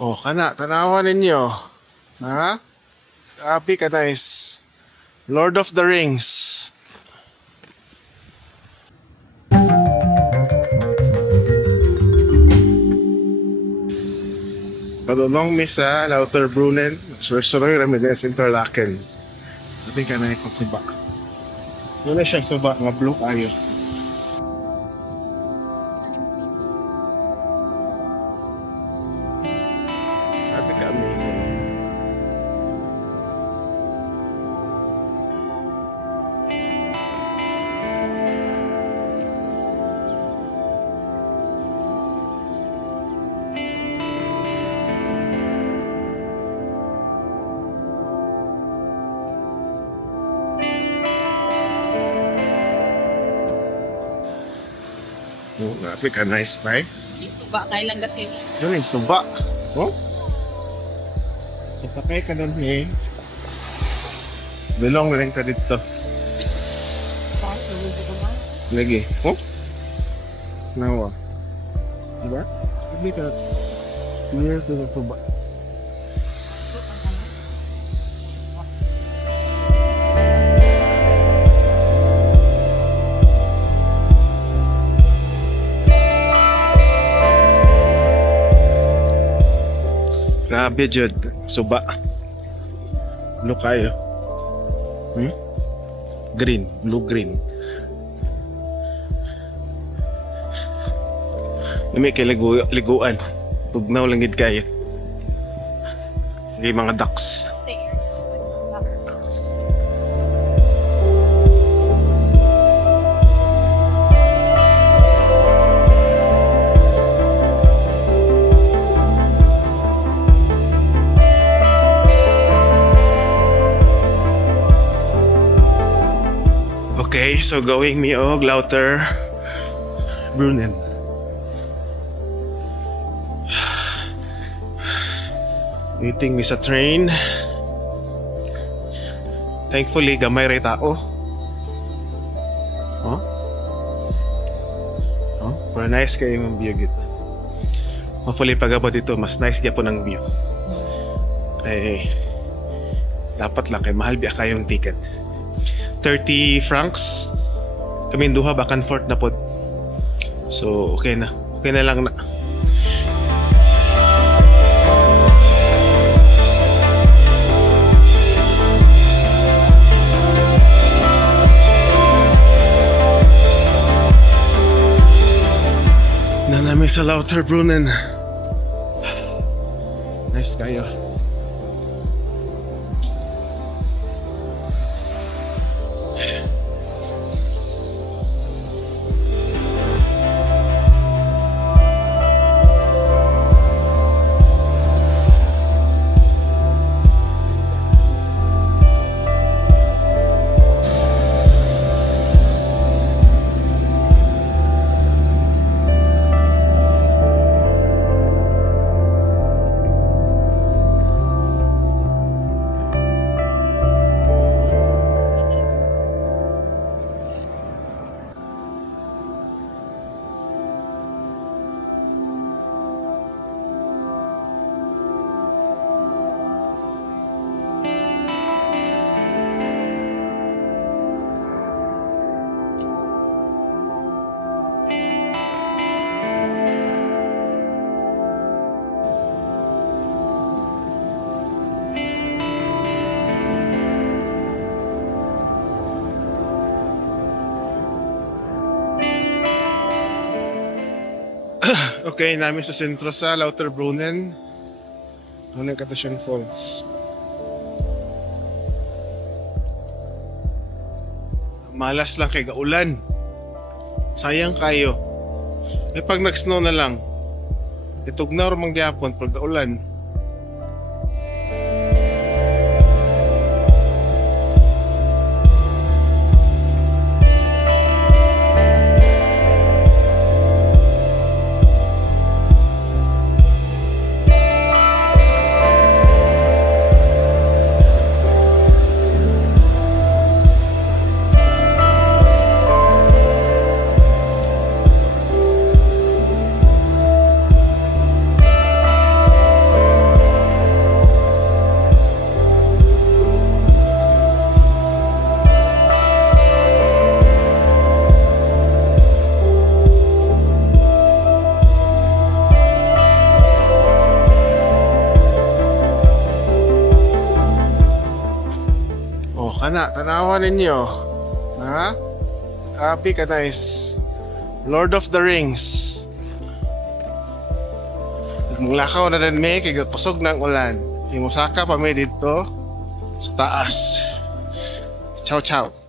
Oh, kana, tanawa ninyo. Ha? Grabe ka, nice. Lord of the Rings. Padulong mi sa Lauterbrunnen. Restaurant kami din sa Interlaken. Sabi ka na ikong suba. Wala siyang suba, nga blue kayo. Sabi ka amazing. Oh, grabe ka, nice ba? Suba kay lang gati. Yun yung suba. Oh? Sasakay ka doon eh. Bilong na rin ka dito. Lagi. Oh? Nawa. Diba? Sabi ka. Yes, na suba. Grabe, Jud. Suba. Blue kayo. Hmm? Green. Blue-green. Lami kay liguan. Tugnaw lang gid kayo. Hindi mga ducks. Okay, so going mi og Lauterbrunnen. Waiting mi sa train. Thankfully, gamay ray tao. Oh? Oh, pero nice kayo yung view git. Hopefully, pag-abot dito, mas nice gyapon ang view. Eh, dapat lang kay mahal biya kayong ticket. 30 francs. Kami duha back and forth na pod. So, okay na. Okay na lang na. Na namin sa Lauterbrunnen. Nice kayo. Okay, namin sa sentro sa Lauterbrunnen. Ano yung Katasyan Falls. Malas lang kay gaulan. Sayang kayo. Eh pag nag-snow na lang, itugnaw ramang gyapon pag gaulan. kana, tanawan ninyo. Ha? Grabe ka nice. Lord of the Rings. Lakaw na din may kay kusog ng ulan. Imusaka pa may dito sa taas. Ciao ciao.